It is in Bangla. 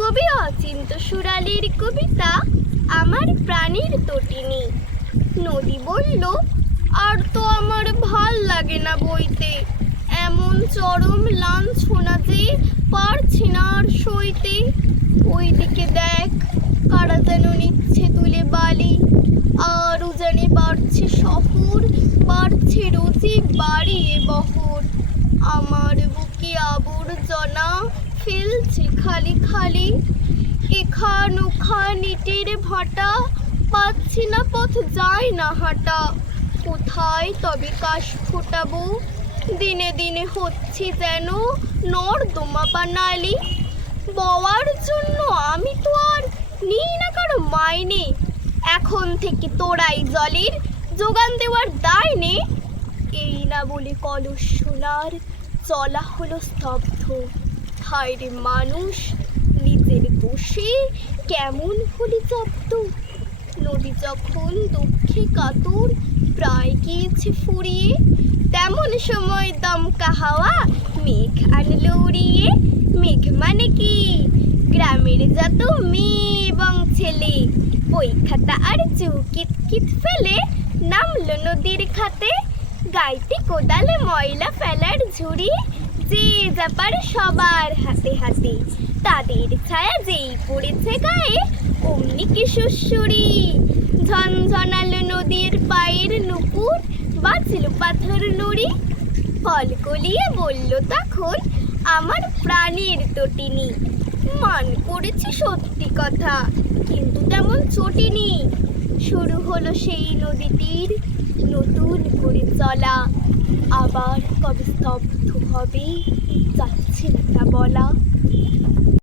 কবি অচিন্ত সুরালির কবিতা আমার প্রাণীর তটিনী। নদী বলল, আর তো আমার ভালো লাগে না বইতে। এমন চরম লাঞ্ছনা যে পারছি না আর সইতে। ওইদিকে দেখ, কারা যেন নিচ্ছে তুলে বালি। আর উজানে বাড়ছে শহর, বাড়ছে রোজি বাড়িয়ে বহর। আমার বুকে আবর্জনা ফেলছে খালি খালি এখান ওখান ইটের ভাটা পাচ্ছি না, পথ যায় না হাঁটা। কোথায় তবে কাশ ফোটাবো? দিনে দিনে হচ্ছে যেন নর্দমা বানালি বওয়ার জন্য আমি তো আর নিই না কারও মাইনে। এখন থেকে তোরাই জলের যোগান দেওয়ার দায় নে। এই না বলে কলস সোনার, চলা হলো স্তব্ধ। হায় রে মানুষ, নিজের দোষে কেমন হলি জব্দ? নদী যখন দুঃখে কাতর, প্রায় গিয়েছে ফুরিয়ে। তেমন সময় দমকা হাওয়া মেঘ আনলো উড়িয়ে। মেঘ মানে কি? গ্রামের যত মেয়ে এবং ছেলে বই খাতা আর চৌকিত কিত ফেলে নামলো নদীর খাতে। গাইতে কোদালে ময়লা ফেলার ঝুড়ি, যে যা পারে সবার হাতে হাতে। তাদের ছায়া যেই পড়েছে গায়ে, অমনি কি সুসুরি ঝনঝনালো নদীর পায়ের নুপুর, বাঁচল পাথর নুড়ি। ফল গলিয়ে বলল তখন, আমার প্রাণের তটিনী। মান করেছি সত্যি কথা, কিন্তু তেমন চটিনি। শুরু হলো সেই নদীটির নতুন করে চলা আবার কবে স্তব্ধ হবে যাচ্ছে না বলা।